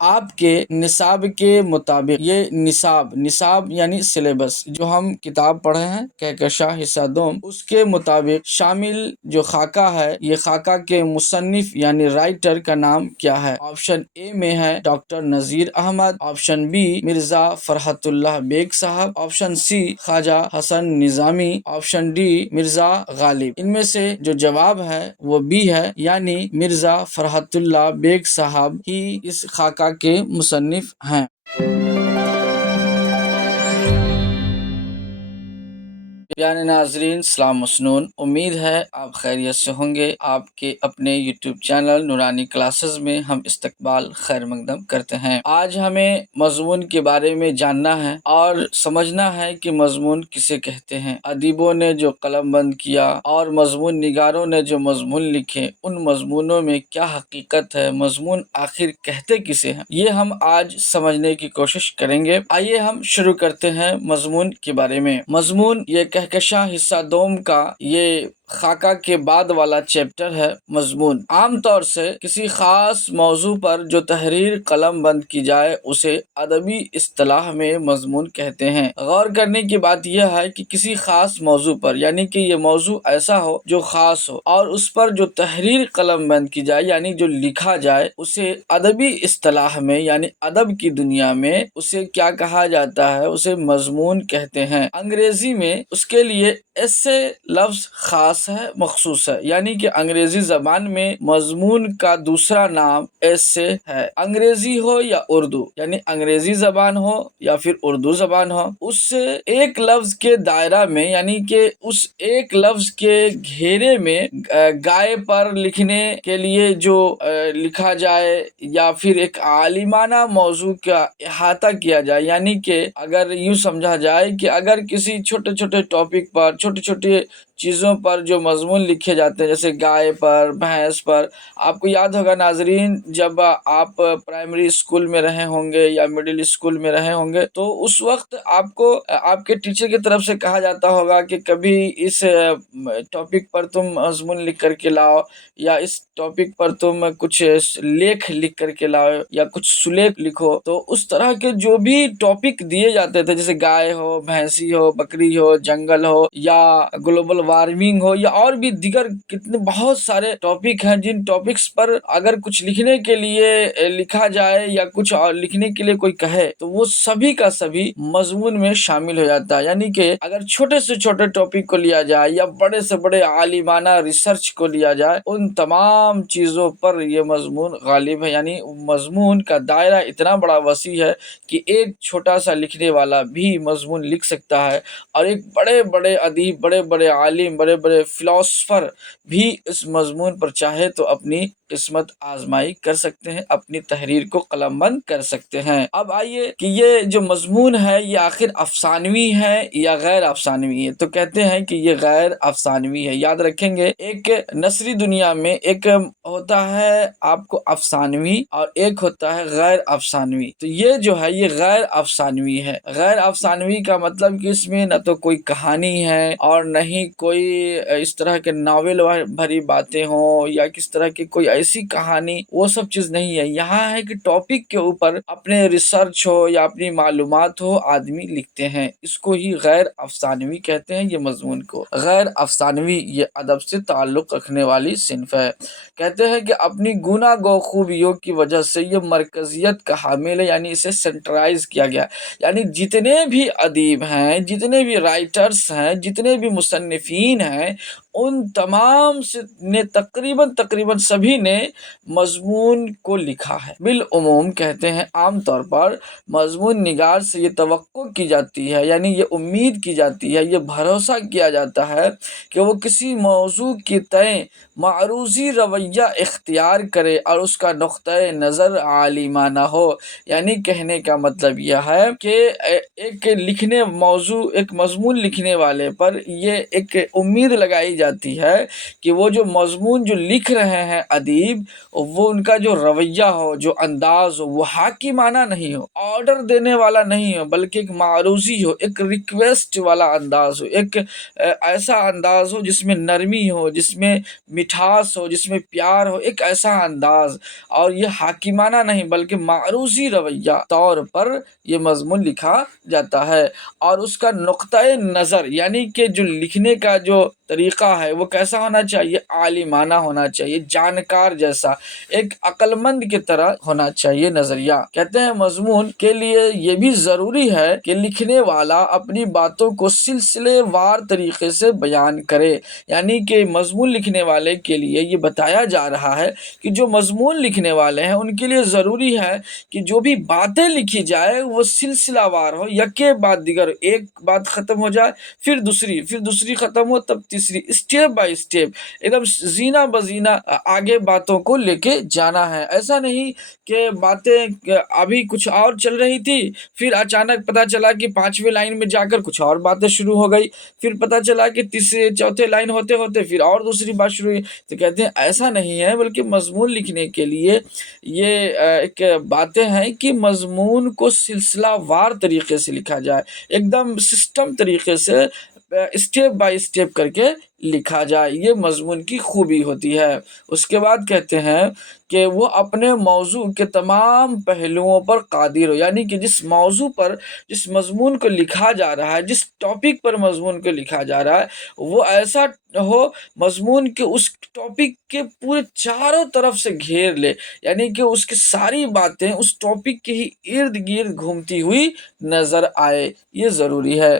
آپ کے نصاب کے مطابق، یہ نصاب یعنی سلیبس جو ہم کتاب پڑھے ہیں کہکشاں حصہ دوم، اس کے مطابق شامل جو خاکہ ہے، یہ خاکہ کے مصنف یعنی رائٹر کا نام کیا ہے؟ آپشن اے میں ہے doctor Nazir Ahmad, option B Mirza Farhat Ullah Baig صاحب، option C Khwaja Hasan Nizami, option D Mirza Ghalib. ان میں سے جو جواب ہے وہ بی ہے، یعنی مرزا فرحت اللہ بیگ صاحب ہی اس خاکہ کے مصنف ہیں۔ پیارے ناظرین، السلام مسنون، امید ہے آپ خیریت سے ہوں گے۔ آپ کے اپنے یوٹیوب چینل نورانی کلاسز میں ہم استقبال خیر مقدم کرتے ہیں۔ آج ہمیں مضمون کے بارے میں جاننا ہے اور سمجھنا ہے کہ مضمون کسے کہتے ہیں۔ ادیبوں نے جو قلم بند کیا اور مضمون نگاروں نے جو مضمون لکھے، ان مضمونوں میں کیا حقیقت ہے، مضمون آخر کہتے کسے ہیں، یہ ہم آج سمجھنے کی کوشش کریں گے۔ آئیے ہم شروع کرتے ہیں مضمون کے بارے میں۔ مضمون یہ کہکشاں حصہ دوم کا یہ خاکہ کے بعد والا چیپٹر ہے۔ مضمون عام طور سے کسی خاص موضوع پر جو تحریر قلم بند کی جائے اسے ادبی اصطلاح میں مضمون کہتے ہیں۔ غور کرنے کی بات یہ ہے کہ کسی خاص موضوع پر، یعنی کہ یہ موضوع ایسا ہو جو خاص ہو، اور اس پر جو تحریر قلم بند کی جائے یعنی جو لکھا جائے، اسے ادبی اصطلاح میں یعنی ادب کی دنیا میں اسے کیا کہا جاتا ہے، اسے مضمون کہتے ہیں۔ انگریزی میں اس کے لیے ایسے لفظ خاص ہے، مخصوص ہے، یعنی کہ انگریزی زبان میں مضمون کا دوسرا نام ایسے ہے۔ انگریزی ہو یا اردو، یعنی انگریزی زبان ہو یا پھر اردو زبان ہو، اس ایک لفظ کے دائرہ میں یعنی کہ اس ایک لفظ کے گھیرے میں گائے پر لکھنے کے لیے جو لکھا جائے یا پھر ایک عالمانہ موضوع کا احاطہ کیا جائے، یعنی کہ اگر یوں سمجھا جائے کہ اگر کسی چھوٹے چھوٹے ٹاپک پر، چھوٹی چھوٹی چیزوں پر جو مضمون لکھے جاتے ہیں، جیسے گائے پر، بھینس پر۔ آپ کو یاد ہوگا ناظرین، جب آپ پرائمری اسکول میں رہے ہوں گے یا مڈل اسکول میں رہے ہوں گے تو اس وقت آپ کو آپ کے ٹیچر کی طرف سے کہا جاتا ہوگا کہ کبھی اس ٹاپک پر تم مضمون لکھ کر کے لاؤ، یا اس ٹاپک پر تم کچھ لیکھ لکھ کر کے لاؤ یا کچھ سلیک لکھو۔ تو اس طرح کے جو بھی ٹاپک دیے جاتے تھے، جیسے گائے ہو، بھینسی ہو، بکری ہو، جنگل ہو، یا گلوبل وارمنگ ہو، یا اور بھی دیگر کتنے بہت سارے ٹاپک ہیں، جن ٹاپکس پر اگر کچھ لکھنے کے لیے لکھا جائے یا کچھ اور لکھنے کے لیے کوئی کہے تو وہ سبھی کا سبھی مضمون میں شامل ہو جاتا ہے۔ یعنی کہ اگر چھوٹے سے چھوٹے ٹاپک کو لیا جائے یا بڑے سے بڑے عالمانہ ریسرچ کو لیا جائے، ان تمام چیزوں پر یہ مضمون غالب ہے۔ یعنی مضمون کا دائرہ اتنا بڑا وسیع ہے کہ ایک چھوٹا سا لکھنے والا بھی مضمون لکھ سکتا ہے، اور ایک بڑے بڑے ادیب، بڑے بڑے عالم، بڑے بڑے فلاسفر بھی اس مضمون پر چاہے تو اپنی قسمت آزمائی کر سکتے ہیں، اپنی تحریر کو قلم بند کر سکتے ہیں۔ اب آئیے کہ یہ جو مضمون ہے یہ آخر افسانوی ہے یا غیر افسانوی ہے؟ تو کہتے ہیں کہ یہ غیر افسانوی ہے۔ یاد رکھیں گے، ایک نثری دنیا میں ایک ہوتا ہے آپ کو افسانوی اور ایک ہوتا ہے غیر افسانوی۔ تو یہ جو ہے یہ غیر افسانوی ہے۔ غیر افسانوی کا مطلب کہ اس میں نہ تو کوئی کہانی ہے اور نہ ہی کوئی اس طرح کے ناول بھری باتیں ہوں یا کس طرح کی کوئی ایسی کہانی، وہ سب چیز نہیں ہے۔ یہاں ہے کہ ٹاپک کے اوپر اپنے ریسرچ ہو یا اپنی معلومات ہو، آدمی لکھتے ہیں، اس کو ہی غیر افسانوی کہتے ہیں۔ یہ مضمون کو غیر افسانوی، یہ ادب سے تعلق رکھنے والی صنف ہے۔ کہتے ہیں کہ اپنی گناہ گو خوبیوں کی وجہ سے یہ مرکزیت کا حامل ہے، یعنی اسے سینٹرائز کیا گیا، یعنی جتنے بھی ادیب ہیں، جتنے بھی رائٹرز ہیں، جتنے بھی مصنفین ہیں، ان تمام نے تقریباً سبھی نے مضمون کو لکھا ہے۔ بالعموم کہتے ہیں عام طور پر مضمون نگار سے یہ توقع کی جاتی ہے، یعنی یہ امید کی جاتی ہے، یہ بھروسہ کیا جاتا ہے کہ وہ کسی موضوع کی تئیں معروضی رویہ اختیار کرے اور اس کا نقطۂ نظر عالمانہ ہو۔ یعنی کہنے کا مطلب یہ ہے کہ ایک مضمون لکھنے والے پر یہ ایک امید لگائی جاتی جاتی ہے کہ وہ جو مضمون جو لکھ رہے ہیں ادیب، وہ ان کا جو رویہ ہو، جو انداز ہو، وہ حاکمانہ نہیں ہو، آرڈر دینے والا نہیں ہو، بلکہ ایک معروضی ہو، ایک ریکویسٹ والا انداز ہو، ایک ایسا انداز ہو جس میں نرمی ہو، جس میں مٹھاس ہو، جس میں پیار ہو، ایک ایسا انداز، اور یہ حاکمانہ نہیں بلکہ معروضی رویہ طور پر یہ مضمون لکھا جاتا ہے۔ اور اس کا نقطۂ نظر یعنی کہ جو لکھنے کا جو طریقہ ہے وہ کیسا ہونا چاہیے؟ عالمانہ ہونا چاہیے، جانکار جیسا، ایک عقل مند کی طرح ہونا چاہیے نظریہ۔ کہتے ہیں مضمون کے لیے یہ بھی ضروری ہے کہ لکھنے والا اپنی باتوں کو سلسلے وار طریقے سے بیان کرے، یعنی کہ مضمون لکھنے والے کے لیے یہ بتایا جا رہا ہے کہ جو مضمون لکھنے والے ہیں ان کے لیے ضروری ہے کہ جو بھی باتیں لکھی جائے وہ سلسلہ وار ہو، یکے بعد دیگر، ایک بات ختم ہو جائے پھر دوسری ختم ہو تب تیسری، اسٹیپ بائی اسٹیپ، ایک دم زینہ بزینہ آگے باتوں کو لے کے جانا ہے۔ ایسا نہیں کہ باتیں ابھی کچھ اور چل رہی تھی، پھر اچانک پتہ چلا کہ 5ویں لائن میں جا کر کچھ اور باتیں شروع ہو گئی، پھر پتہ چلا کہ تیسرے چوتھے لائن ہوتے ہوتے پھر اور دوسری بات شروع ہوئی۔ تو کہتے ہیں ایسا نہیں ہے، بلکہ مضمون لکھنے کے لیے یہ ایک باتیں ہیں کہ مضمون کو سلسلہ وار طریقے سے لکھا جائے، ایک دم سسٹم طریقے سے اسٹیپ بائی اسٹیپ کر کے لکھا جائے، یہ مضمون کی خوبی ہوتی ہے۔ اس کے بعد کہتے ہیں کہ وہ اپنے موضوع کے تمام پہلوؤں پر قادر ہو، یعنی کہ جس موضوع پر، جس مضمون کو لکھا جا رہا ہے، جس ٹاپک پر مضمون کو لکھا جا رہا ہے، وہ ایسا ہو مضمون کے اس ٹاپک کے پورے چاروں طرف سے گھیر لے، یعنی کہ اس کی ساری باتیں اس ٹاپک کے ہی ارد گرد گھومتی ہوئی نظر آئے، یہ ضروری ہے۔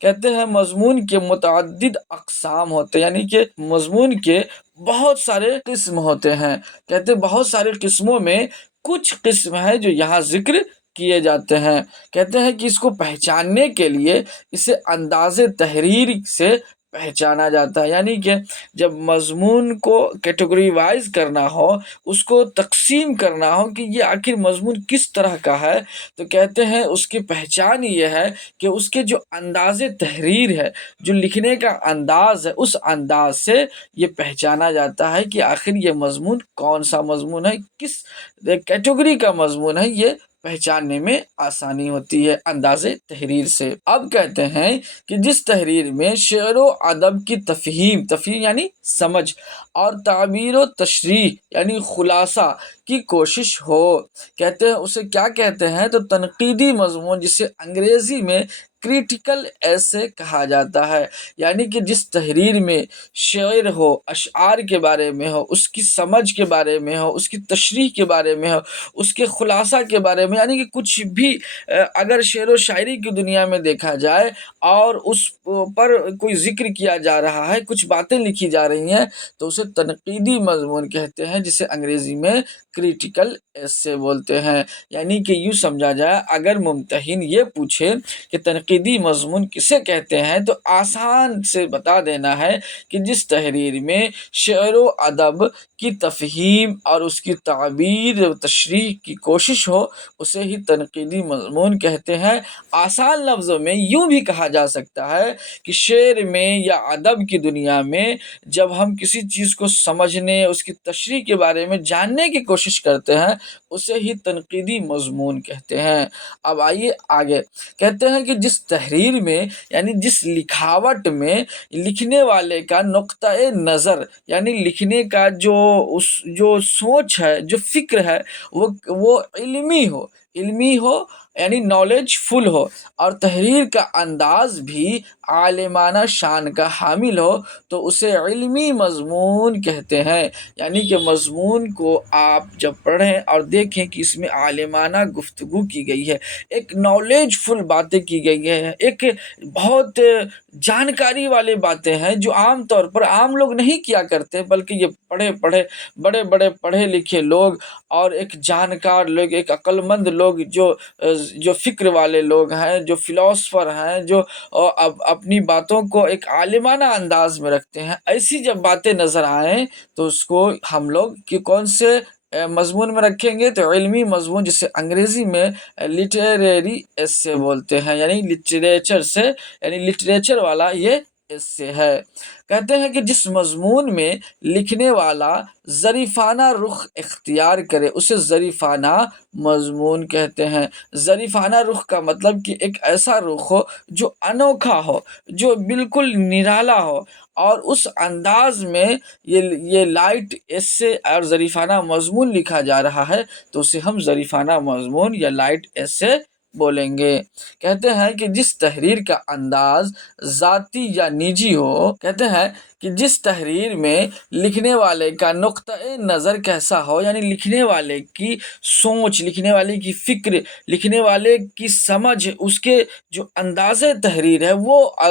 کہتے ہیں مضمون کے متعدد اقسام ہوتے ہیں، یعنی کہ مضمون کے بہت سارے قسم ہوتے ہیں۔ کہتے ہیں بہت سارے قسموں میں کچھ قسم ہے جو یہاں ذکر کیے جاتے ہیں۔ کہتے ہیں کہ اس کو پہچاننے کے لیے اسے انداز تحریر سے پہچانا جاتا ہے، یعنی کہ جب مضمون کو کیٹیگری وائز کرنا ہو، اس کو تقسیم کرنا ہو کہ یہ آخر مضمون کس طرح کا ہے، تو کہتے ہیں اس کی پہچان یہ ہے کہ اس کے جو انداز تحریر ہے، جو لکھنے کا انداز ہے، اس انداز سے یہ پہچانا جاتا ہے کہ آخر یہ مضمون کون سا مضمون ہے، کس کیٹیگری کا مضمون ہے، یہ پہچاننے میں آسانی ہوتی ہے انداز تحریر سے۔ اب کہتے ہیں کہ جس تحریر میں شعر و ادب کی تفہیم یعنی سمجھ، اور تعبیر و تشریح یعنی خلاصہ کی کوشش ہو، کہتے ہیں اسے کیا کہتے ہیں؟ تو تنقیدی مضمون، جسے انگریزی میں کریٹیکل ایسے کہا جاتا ہے، یعنی کہ جس تحریر میں شعر ہو، اشعار کے بارے میں ہو، اس کی سمجھ کے بارے میں ہو، اس کی تشریح کے بارے میں ہو، اس کے خلاصہ کے بارے میں، یعنی کہ کچھ بھی اگر شعر و شاعری کی دنیا میں دیکھا جائے اور اس پر کوئی ذکر کیا جا رہا ہے، کچھ باتیں لکھی جا رہی ہیں، تو اسے تنقیدی مضمون کہتے ہیں، جسے انگریزی میں کریٹیکل ایسے بولتے ہیں۔ یعنی کہ یوں سمجھا جائے، اگر ممتحن یہ پوچھے کہ تنقیدی مضمون کسے کہتے ہیں، تو آسان سے بتا دینا ہے کہ جس تحریر میں شعر و ادب کی تفہیم اور اس کی تعبیر و تشریح کی کوشش ہو، اسے ہی تنقیدی مضمون کہتے ہیں۔ آسان لفظوں میں یوں بھی کہا جا سکتا ہے کہ شعر میں یا ادب کی دنیا میں جب ہم کسی چیز کو سمجھنے، اس کی تشریح کے بارے میں جاننے کی کوشش کرتے ہیں، اسے ہی تنقیدی مضمون کہتے ہیں۔ اب آئیے آگے، کہتے ہیں کہ جس تحریر میں یعنی جس لکھاوٹ میں لکھنے والے کا نقطۂ نظر یعنی لکھنے کا جو سوچ ہے، جو فکر ہے، وہ علمی ہو یعنی نالج فل ہو، اور تحریر کا انداز بھی عالمانہ شان کا حامل ہو، تو اسے علمی مضمون کہتے ہیں۔ یعنی کہ مضمون کو آپ جب پڑھیں اور دیکھیں کہ اس میں عالمانہ گفتگو کی گئی ہے، ایک نالج فل باتیں کی گئی ہیں، ایک بہت جانکاری والی باتیں ہیں جو عام طور پر عام لوگ نہیں کیا کرتے، بلکہ یہ بڑے بڑے پڑھے لکھے لوگ اور ایک جانکار لوگ، ایک عقل مند لوگ، جو فکر والے لوگ ہیں، جو فلاسفر ہیں، جو اپنی باتوں کو ایک عالمانہ انداز میں رکھتے ہیں، ایسی جب باتیں نظر آئیں تو اس کو ہم لوگ کون سے مضمون میں رکھیں گے؟ تو علمی مضمون، جسے انگریزی میں لٹریری ایسے بولتے ہیں، یعنی لٹریچر والا یہ ایسے ہے۔ کہتے ہیں کہ جس مضمون میں لکھنے والا ظریفانہ رخ اختیار کرے اسے ظریفانہ مضمون کہتے ہیں۔ ظریفانہ رخ کا مطلب کہ ایک ایسا رخ ہو جو انوکھا ہو، جو بالکل نرالا ہو، اور اس انداز میں یہ لائٹ ایسے اور ظریفانہ مضمون لکھا جا رہا ہے تو اسے ہم ظریفانہ مضمون یا لائٹ ایسے بولیں گے۔ کہتے ہیں کہ جس تحریر کا انداز ذاتی یا نجی ہو، کہتے ہیں کہ جس تحریر میں لکھنے والے کا نقطۂ نظر کیسا ہو، یعنی لکھنے والے کی سوچ، لکھنے والے کی فکر، لکھنے والے کی سمجھ، اس کے جو انداز تحریر ہے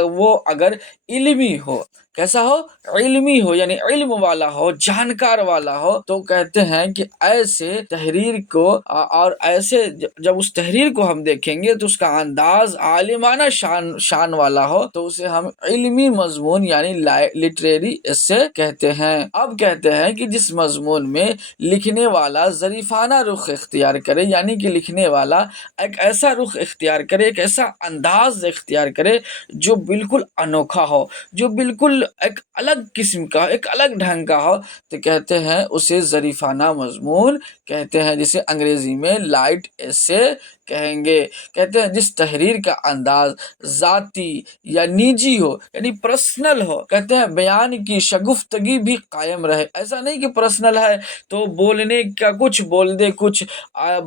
وہ اگر علمی ہو، کیسا ہو؟ علمی ہو، یعنی علم والا ہو، جانکار والا ہو، تو کہتے ہیں کہ ایسے تحریر کو اور ایسے جب اس تحریر کو ہم دیکھیں گے تو اس کا انداز عالمانہ شان والا ہو تو اسے ہم علمی مضمون یعنی لٹریری ایسے کہتے ہیں۔ اب کہتے ہیں کہ جس مضمون میں لکھنے والا ظریفانہ رخ اختیار کرے، یعنی کہ لکھنے والا ایک ایسا رخ اختیار کرے، ایک ایسا انداز اختیار کرے جو بالکل انوکھا ہو، جو بالکل ایک الگ قسم کا، ایک الگ ڈھنگ کا ہو، تو کہتے ہیں اسے ظریفانہ مضمون کہتے ہیں، جسے انگریزی میں لائٹ ایسے کہیں گے۔ کہتے ہیں جس تحریر کا انداز ذاتی یا نجی ہو، یعنی پرسنل ہو، کہتے ہیں بیان کی شگفتگی بھی قائم رہے۔ ایسا نہیں کہ پرسنل ہے تو بولنے کا کچھ بول دے، کچھ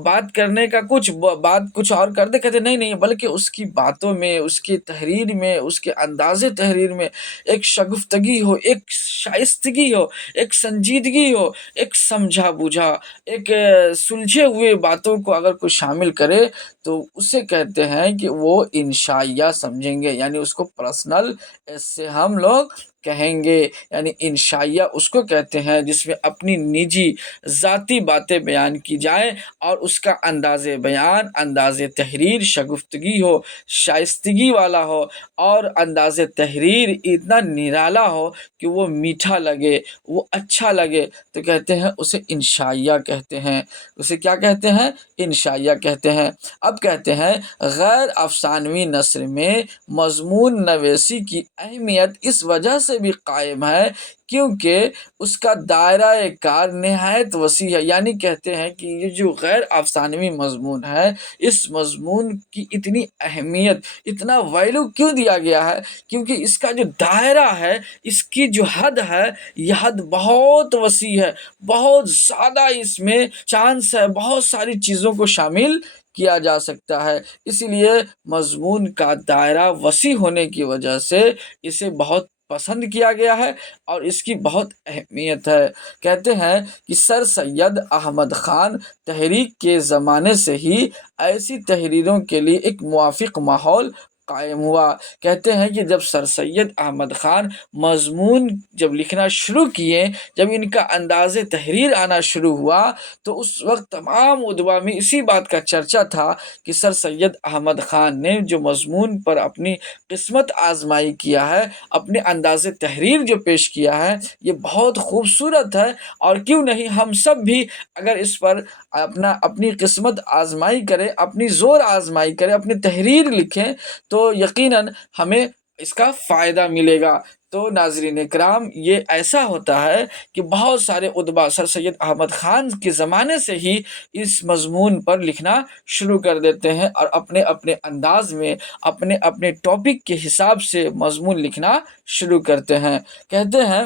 بات کرنے کا کچھ بات کچھ اور کر دے، کہتے نہیں نہیں، بلکہ اس کی باتوں میں، اس کی تحریر میں، اس کے انداز تحریر میں ایک شگفتگی ہو، ایک شائستگی ہو، ایک سنجیدگی ہو، ایک سمجھا بوجھا، ایک سلجھے ہوئے باتوں کو اگر کوئی شامل کرے تو اسے کہتے ہیں کہ وہ انشائیہ سمجھیں گے، یعنی اس کو پرسنل ایسے ہم لوگ کہیں گے، یعنی انشائیہ اس کو کہتے ہیں جس میں اپنی نجی ذاتی باتیں بیان کی جائیں اور اس کا انداز بیان، انداز تحریر شگفتگی ہو، شائستگی والا ہو، اور انداز تحریر اتنا نرالا ہو کہ وہ میٹھا لگے، وہ اچھا لگے، تو کہتے ہیں اسے انشائیہ کہتے ہیں۔ اسے کیا کہتے ہیں؟ انشائیہ کہتے ہیں۔ اب کہتے ہیں غیر افسانوی نثر میں مضمون نویسی کی اہمیت اس وجہ سے بھی قائم ہے کیونکہ اس کا دائرہ کار نہایت وسیع ہے، یعنی کہتے ہیں کہ یہ جو غیر افسانوی مضمون ہے، اس مضمون کی اتنی اہمیت، اتنا ویلیو کیوں دیا گیا ہے؟ کیونکہ اس کا جو دائرہ ہے، اس کی جو حد ہے، یہ حد بہت وسیع ہے، بہت زیادہ اس میں چانس ہے، بہت ساری چیزوں کو شامل کیا جا سکتا ہے۔ اسی لیے مضمون کا دائرہ وسیع ہونے کی وجہ سے اسے بہت پسند کیا گیا ہے اور اس کی بہت اہمیت ہے۔ کہتے ہیں کہ سر سید احمد خان تحریک کے زمانے سے ہی ایسی تحریروں کے لیے ایک موافق ماحول قائم ہوا۔ کہتے ہیں کہ جب سر سید احمد خان مضمون جب لکھنا شروع کیے، جب ان کا انداز تحریر آنا شروع ہوا تو اس وقت تمام ادبا میں اسی بات کا چرچا تھا کہ سر سید احمد خان نے جو مضمون پر اپنی قسمت آزمائی کیا ہے، اپنے انداز تحریر جو پیش کیا ہے، یہ بہت خوبصورت ہے، اور کیوں نہیں ہم سب بھی اگر اس پر اپنی قسمت آزمائی کریں، اپنی زور آزمائی کریں، اپنی تحریر لکھیں تو یقیناً ہمیں اس کا فائدہ ملے گا۔ تو ناظرین کرام، یہ ایسا ہوتا ہے کہ بہت سارے ادبا سر سید احمد خان کے زمانے سے ہی اس مضمون پر لکھنا شروع کر دیتے ہیں اور اپنے اپنے انداز میں، اپنے اپنے ٹاپک کے حساب سے مضمون لکھنا شروع کرتے ہیں۔ کہتے ہیں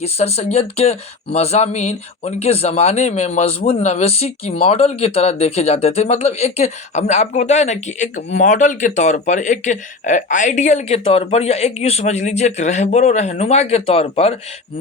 کہ سر سید کے مضامین ان کے زمانے میں مضمون نویسی کی ماڈل کی طرح دیکھے جاتے تھے، مطلب ایک ہم نے آپ کو بتایا نا کہ ایک ماڈل کے طور پر، ایک آئیڈیل کے طور پر، یا ایک یوں سمجھ لیجیے ایک رہبر و رہنما کے طور پر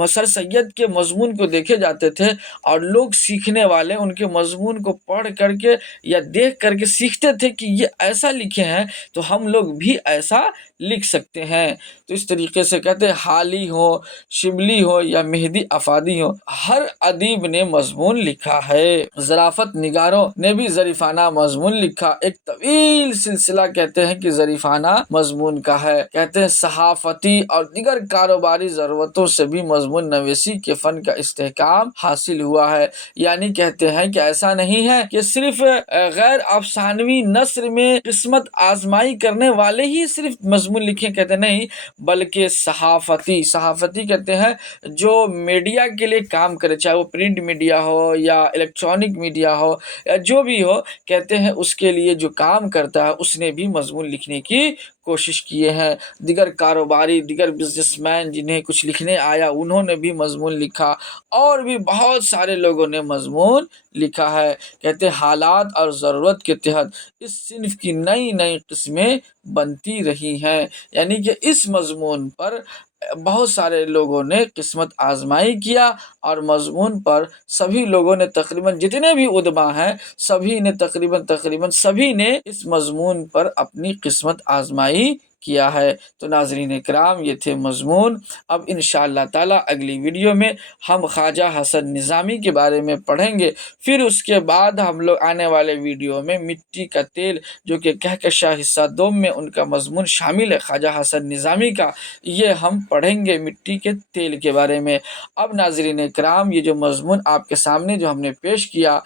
سر سید کے مضمون کو دیکھے جاتے تھے، اور لوگ سیکھنے والے ان کے مضمون کو پڑھ کر کے یا دیکھ کر کے سیکھتے تھے کہ یہ ایسا لکھے ہیں تو ہم لوگ بھی ایسا لکھ سکتے ہیں۔ تو اس طریقے سے کہتے ہیں حالی ہو، شبلی ہو یا مہدی افادی ہو، ہر ادیب نے مضمون لکھا ہے۔ ظرافت نگاروں نے بھی ظریفانہ مضمون لکھا، ایک طویل سلسلہ کہتے ہیں کہ ظریفانہ مضمون کا ہے۔ کہتے ہیں صحافتی اور دیگر کاروباری ضرورتوں سے بھی مضمون نویسی کے فن کا استحکام حاصل ہوا ہے۔ یعنی کہتے ہیں کہ ایسا نہیں ہے کہ صرف غیر افسانوی نثر میں قسمت آزمائی کرنے والے ہی صرف مضمون لکھے، کہتے نہیں، بلکہ صحافتی کہتے ہیں جو میڈیا کے لیے کام کرے، چاہے وہ پرنٹ میڈیا ہو یا الیکٹرانک میڈیا ہو یا جو بھی ہو، کہتے ہیں اس کے لیے جو کام کرتا ہے اس نے بھی مضمون لکھنے کی کوشش کیے ہیں۔ دیگر کاروباری، دیگر بزنس مین جنہیں کچھ لکھنے آیا انہوں نے بھی مضمون لکھا، اور بھی بہت سارے لوگوں نے مضمون لکھا ہے۔ کہتے ہیں حالات اور ضرورت کے تحت اس صنف کی نئی نئی قسمیں بنتی رہی ہیں، یعنی کہ اس مضمون پر بہت سارے لوگوں نے قسمت آزمائی کیا، اور مضمون پر سبھی لوگوں نے تقریباً جتنے بھی ادبا ہیں سبھی نے تقریباً سبھی نے اس مضمون پر اپنی قسمت آزمائی کیا ہے۔ تو ناظرین کرام، یہ تھے مضمون۔ اب انشاءاللہ تعالی اگلی ویڈیو میں ہم خواجہ حسن نظامی کے بارے میں پڑھیں گے، پھر اس کے بعد ہم لوگ آنے والے ویڈیو میں مٹی کا تیل، جو کہ کہکشاں حصہ دوم میں ان کا مضمون شامل ہے خواجہ حسن نظامی کا، یہ ہم پڑھیں گے مٹی کے تیل کے بارے میں۔ اب ناظرین کرام، یہ جو مضمون آپ کے سامنے جو ہم نے پیش کیا،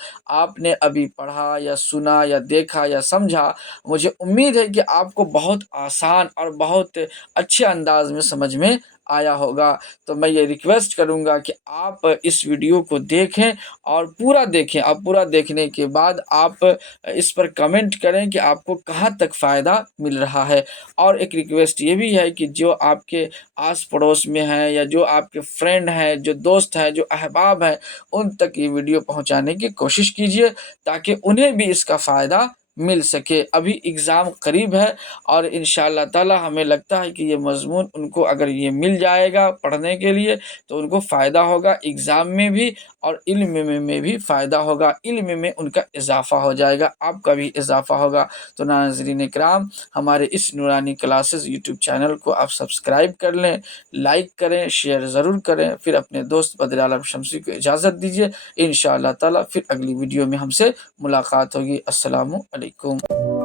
آپ نے ابھی پڑھا یا سنا یا دیکھا یا سمجھا، مجھے امید ہے کہ آپ کو بہت آسان اور بہت اچھے انداز میں سمجھ میں آیا ہوگا۔ تو میں یہ ریکویسٹ کروں گا کہ آپ اس ویڈیو کو دیکھیں اور پورا دیکھیں، اور پورا دیکھنے کے بعد آپ اس پر کمنٹ کریں کہ آپ کو کہاں تک فائدہ مل رہا ہے۔ اور ایک ریکویسٹ یہ بھی ہے کہ جو آپ کے آس پڑوس میں ہیں یا جو آپ کے فرینڈ ہیں، جو دوست ہیں، جو احباب ہیں، ان تک یہ ویڈیو پہنچانے کی کوشش کیجیے تاکہ انہیں بھی اس کا فائدہ مل سکے۔ ابھی اگزام قریب ہے، اور انشاءاللہ تعالی ہمیں لگتا ہے کہ یہ مضمون ان کو اگر یہ مل جائے گا پڑھنے کے لیے تو ان کو فائدہ ہوگا، اگزام میں بھی اور علم میں بھی فائدہ ہوگا، علم میں ان کا اضافہ ہو جائے گا، آپ کا بھی اضافہ ہوگا۔ تو ناظرین کرام، ہمارے اس نورانی کلاسز یوٹیوب چینل کو آپ سبسکرائب کر لیں، لائک کریں، شیئر ضرور کریں، پھر اپنے دوست بدر عالم شمسی کو اجازت دیجیے۔ انشاءاللہ تعالی پھر اگلی ویڈیو میں ہم سے ملاقات ہوگی۔ السلام علیکم۔